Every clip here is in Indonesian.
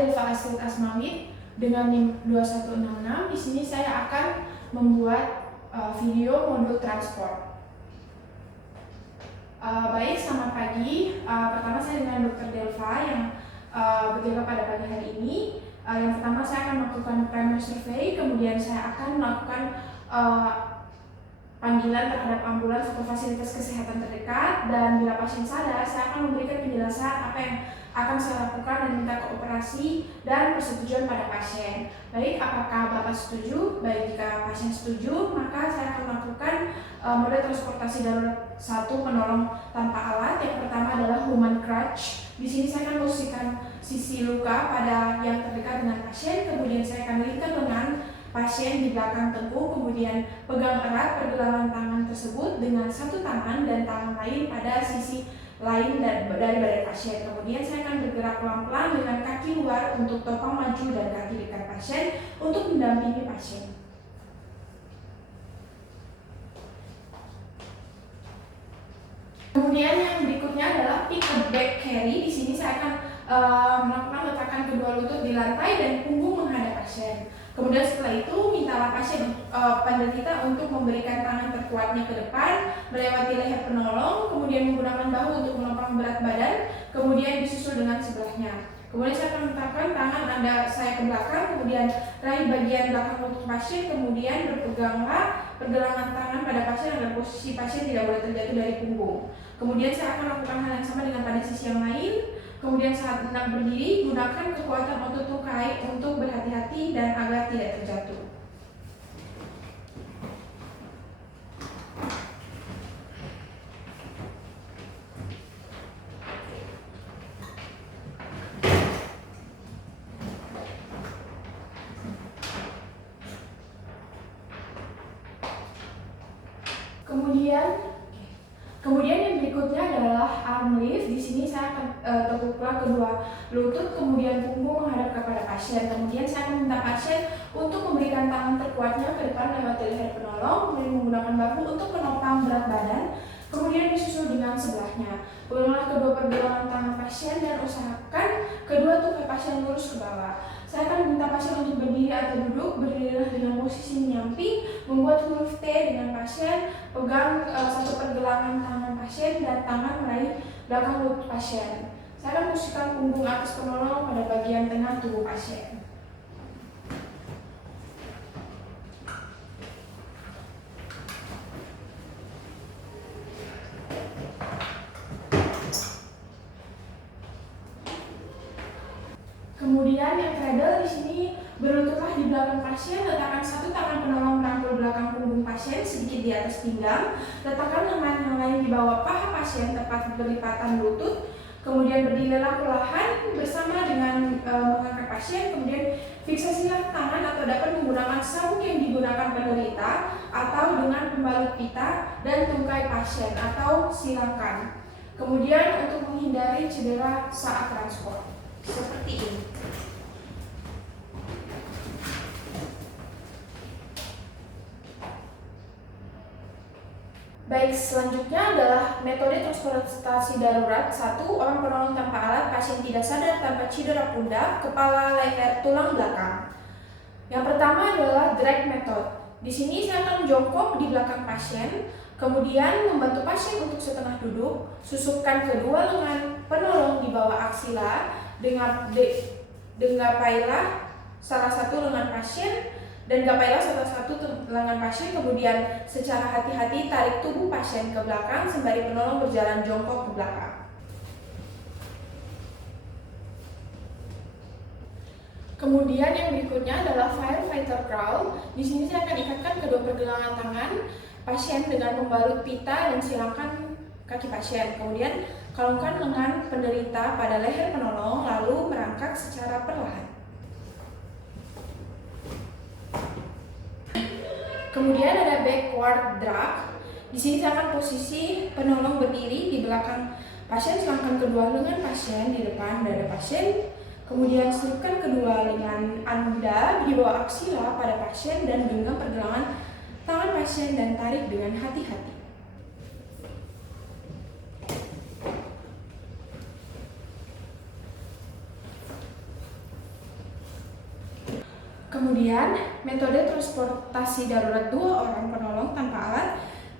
Delva Astrid Asmawit dengan NIM 2166. Di sini saya akan membuat video modul transport. Baik, selamat pagi. Pertama saya dengan Dr. Delva yang berjaga pada pagi hari ini. Yang pertama saya akan melakukan primer survey, kemudian saya akan melakukan panggilan terhadap ambulans atau fasilitas kesehatan terdekat, dan bila pasien sadar, saya akan memberikan penjelasan apa yang akan saya lakukan dan minta kooperasi dan persetujuan pada pasien. Baik, apakah Bapak setuju? Baik, jika pasien setuju, maka saya akan melakukan mode transportasi darurat 1 penolong tanpa alat. Yang pertama adalah human crutch. Di sini saya akan posisikan sisi luka pada yang terdekat dengan pasien, kemudian saya akan lingkar lengan pasien di belakang tengkuk, kemudian pegang erat pergelangan tangan tersebut dengan satu tangan dan tangan lain pada sisi lain dari badan pasien. Kemudian saya akan bergerak pelan-pelan dengan kaki luar untuk topang maju dan kaki dekat pasien untuk mendampingi pasien. Kemudian yang berikutnya adalah pick up back carry. Di sini saya akan melakukan letakan kedua lutut di lantai dan punggung menghadap pasien. Kemudian setelah itu mintalah pasien penderita untuk memberikan tangan terkuatnya ke depan, melewati leher penolong, kemudian menggunakan bahu untuk menopang berat badan, kemudian disusul dengan sebelahnya. Kemudian saya akan menetapkan tangan saya ke belakang, kemudian raih bagian belakang lutut pasien, kemudian berpeganglah pergelangan tangan pada pasien agar posisi pasien tidak boleh terjatuh dari punggung. Kemudian saya akan lakukan hal yang sama dengan pada sisi yang lain. Kemudian saat hendak berdiri, gunakan kekuatan otot tungkai untuk berhati-hati dan agar tidak terjatuh. Kemudian yang berikutnya adalah arm lift. Di sini saya akan tekuklah kedua lutut, kemudian punggung menghadap kepada pasien. Kemudian saya akan minta pasien untuk memberikan tangan terkuatnya ke depan lewat leher penolong, kemudian menggunakan bahu untuk menopang berat badan, kemudian disusul dengan sebelahnya. Peganglah kedua pergelangan tangan pasien dan usahakan kedua tukai pasien lurus ke bawah. Saya akan minta pasien untuk berdiri atau duduk. Berdirilah dengan posisi menyamping, membuat huruf T dengan pasien, pegang satu pergelangan tangan pasien dan tangan meraih belakang lutut pasien. Saya akan posisikan punggung atas penolong pada bagian tengah tubuh pasien. Kemudian yang cradle, di sini berlututlah di belakang pasien, letakkan satu tangan penolong merangkul belakang punggung pasien sedikit di atas pinggang, letakkan lengan yang lain di bawah paha pasien tepat berlipatan lutut, kemudian berdirilah perlahan bersama dengan mengangkat pasien, kemudian fiksasilah tangan atau dapat menggunakan sabuk yang digunakan penderita atau dengan pembalut pita dan tungkai pasien atau silakan. Kemudian untuk menghindari cedera saat transport, seperti ini. Baik, selanjutnya adalah metode transportasi darurat 1. Orang penolong tanpa alat, pasien tidak sadar tanpa cedera pundak, kepala, leher, tulang belakang. Yang pertama adalah drag method. Di sini saya akan jongkok di belakang pasien, kemudian membantu pasien untuk setengah duduk, susupkan kedua lengan penolong di bawah aksila, gapailah salah satu lengan pasien dan gapailah salah satu lengan pasien, kemudian secara hati-hati tarik tubuh pasien ke belakang sembari penolong berjalan jongkok ke belakang. Kemudian yang berikutnya adalah firefighter crawl. Di sini saya akan ikatkan kedua pergelangan tangan pasien dengan pembalut pita dan silakan kaki pasien. Kemudian kalungkan lengan penderita pada leher penolong, lalu merangkak secara perlahan. Kemudian ada backward drag. Di sini saya akan posisi penolong berdiri di belakang pasien, selangkan kedua lengan pasien di depan dada pasien. Kemudian selipkan kedua lengan Anda di bawah aksila pada pasien dan genggam pergelangan tangan pasien dan tarik dengan hati-hati. Kemudian, metode transportasi darurat 2 orang penolong tanpa alat,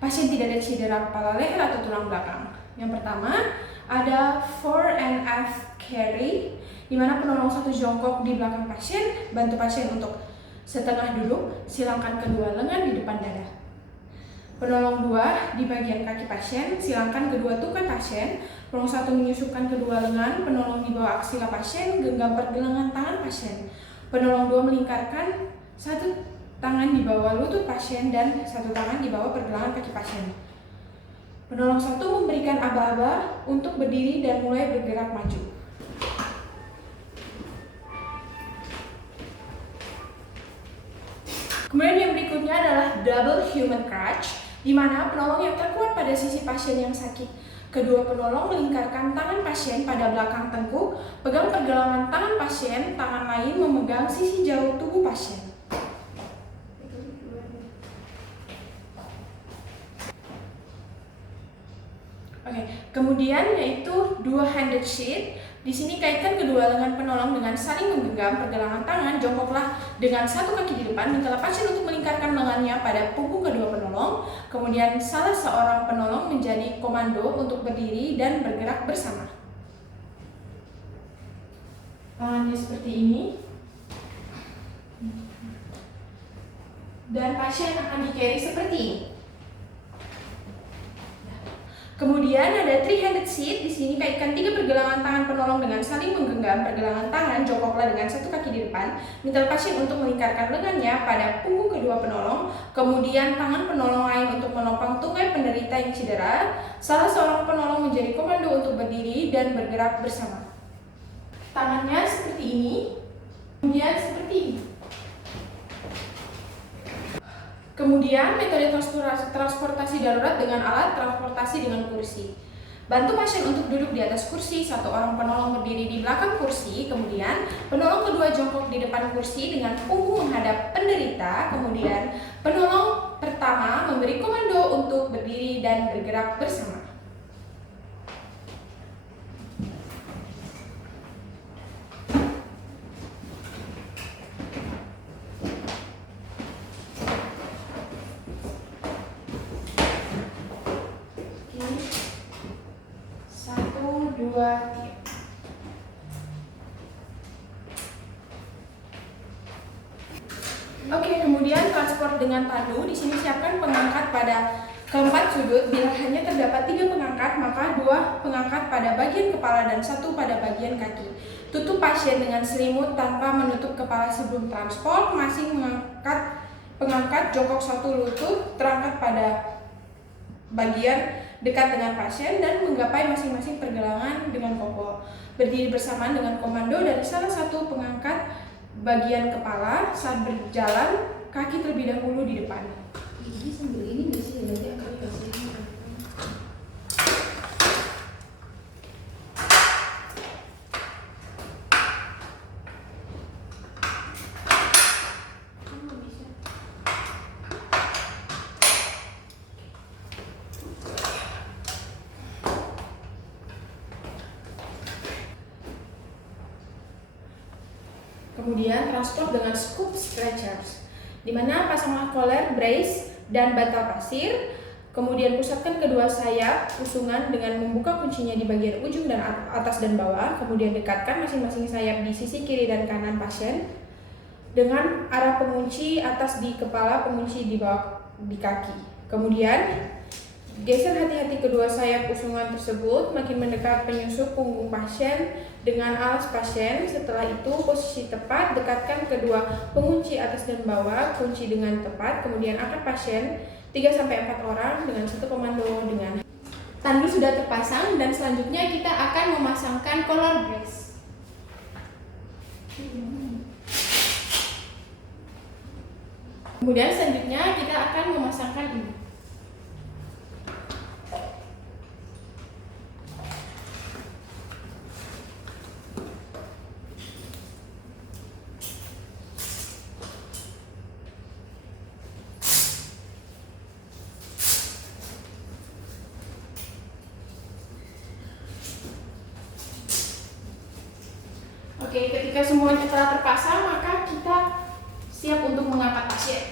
pasien tidak ada cedera kepala, leher, atau tulang belakang. Yang pertama, ada fore and aft carry, di mana penolong 1 jongkok di belakang pasien, bantu pasien untuk setengah duduk, silangkan kedua lengan di depan dada. Penolong 2 di bagian kaki pasien, silangkan kedua tukai pasien. Penolong 1 menyusupkan kedua lengan, penolong di bawah aksila pasien, genggam pergelangan tangan pasien. Penolong 2 melingkarkan 1 tangan di bawah lutut pasien dan 1 tangan di bawah pergelangan kaki pasien. Penolong 1 memberikan aba-aba untuk berdiri dan mulai bergerak maju. Kemudian yang berikutnya adalah double human crutch, di mana penolong yang terkuat pada sisi pasien yang sakit. Kedua penolong melingkarkan tangan pasien pada belakang tengkuk, pegang pergelangan tangan pasien, tangan lain memegang sisi jauh tubuh pasien. Oke, kemudian yaitu two-handed sheet. Di sini kaitkan kedua lengan penolong dengan saling menggenggam pergelangan tangan, jongkoklah dengan 1 kaki di depan, mintalah pasien untuk melingkarkan lengannya pada punggung kedua penolong. Kemudian salah seorang penolong menjadi komando untuk berdiri dan bergerak bersama. Tangannya seperti ini. Dan pasien akan di-carry seperti ini. Kemudian ada three-handed seat. Di sini kaitkan 3 pergelangan tangan penolong dengan saling menggenggam pergelangan tangan, jongkoklah dengan 1 kaki di depan. Minta pasien untuk melingkarkan lengannya pada punggung kedua penolong. Kemudian tangan penolong lain untuk menopang tungkai penderita yang cedera. Salah seorang penolong menjadi komando untuk berdiri dan bergerak bersama. Tangannya seperti ini. Kemudian seperti ini. Kemudian metode transportasi darurat dengan alat, transportasi dengan kursi. Bantu pasien untuk duduk di atas kursi, 1 orang penolong berdiri di belakang kursi, kemudian penolong kedua jongkok di depan kursi dengan punggung menghadap penderita, kemudian penolong pertama memberi komando untuk berdiri dan bergerak bersama. Oke, kemudian transport dengan padu. Di sini siapkan pengangkat pada keempat sudut. Bila hanya terdapat 3 pengangkat, maka 2 pengangkat pada bagian kepala dan 1 pada bagian kaki. Tutup pasien dengan selimut tanpa menutup kepala sebelum transport. Masing mengangkat pengangkat jongkok 1 lutut, terangkat pada bagian dekat dengan pasien dan menggapai masing-masing pergelangan dengan koko. Berdiri bersamaan dengan komando dari salah satu pengangkat bagian kepala. Saat berjalan, kaki terlebih dahulu di depan. Jadi sambil ini nggak sih, nanti akan kasih ini. Kemudian transport dengan scoop stretchers, di mana pasanglah collar, brace, dan bantal pasir. Kemudian pusatkan kedua sayap usungan dengan membuka kuncinya di bagian ujung dan atas dan bawah. Kemudian dekatkan masing-masing sayap di sisi kiri dan kanan pasien dengan arah pengunci atas di kepala, pengunci di bawah di kaki. Kemudian geser hati-hati kedua sayap usungan tersebut makin mendekat penyusup punggung pasien dengan alas pasien. Setelah itu posisi tepat, dekatkan kedua pengunci atas dan bawah, kunci dengan tepat. Kemudian angkat pasien 3-4 orang dengan 1 komando dengan tandu sudah terpasang, dan selanjutnya kita akan memasangkan collar brace. Kemudian selanjutnya kita akan memasangkan ini. Oke, ketika semuanya telah terpasang, maka kita siap untuk mengangkat pasien.